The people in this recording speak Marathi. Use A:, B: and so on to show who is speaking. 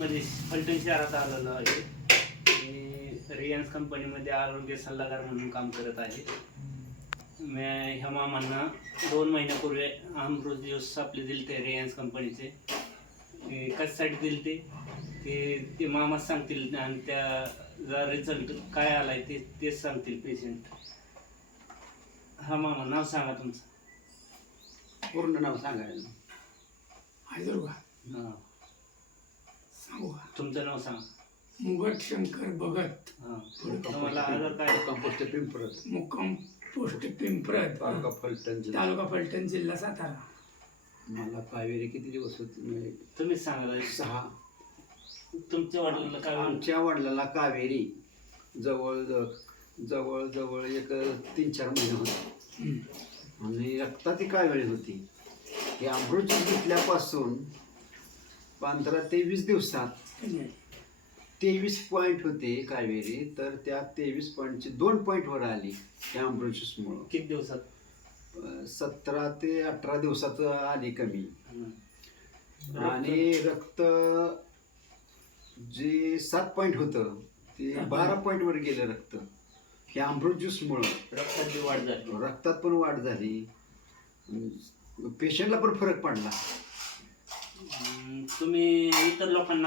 A: मध्ये फलटण शहरात आलेलो आहे. मी रिलायन्स कंपनीमध्ये आरोग्य सल्लागार म्हणून काम करत आहे. मी ह्या मामांना दोन महिन्यापूर्वी अमृत ज्यूस आपले दिले ते रिलायन्स कंपनीचे ते कशासाठी दिले ते ते ते मामाच सांगतील आणि त्याचा रिझल्ट काय आलाय ते तेच सांगतील पेशंट हा मामा नाव सांगा तुमचं.
B: पूर्ण नाव सांगायला
A: हां. तुमचं नाव सांगा.
C: मुगट शंकर भगत.
A: हां तुम्हाला आजार काय
B: कंपोस्ट पिंपरत
C: मुक्काम पोस्ट पिंपरत
B: तालुका फलटण जिल्हा.
C: तालुका फलटण जिल्हा सातारा.
B: मला कावेरी किती दिवस होती? म्हणजे
A: तुम्हीच सांगा
B: सहा.
A: तुमच्या वडिलांना काय होईल?
B: आमच्या वडिलाला कावेरी. जवळ जवळ जवळ एक तीन चार महिने होते.
C: हम्म.
B: आणि रक्ताती कावेरी होती. ही अमृत घेतल्यापासून पंधरा ते वीस दिवसात. तेवीस पॉईंट होते कावेरी तर त्या तेवीस पॉईंटची दोन पॉईंटवर आली त्या अमृत ज्यूसमुळं
A: किती दिवसात?
B: सतरा ते अठरा दिवसात आली कमी. आणि रक्त? जे सात पॉईंट होतं ते बारा पॉईंटवर गेलं रक्त. हे अमृत ज्यूसमुळं
A: रक्ताची वाढ झाली.
B: रक्तात पण वाढ झाली. पेशंटला पण फरक पडला.
A: तुम्ही इतर लोकांना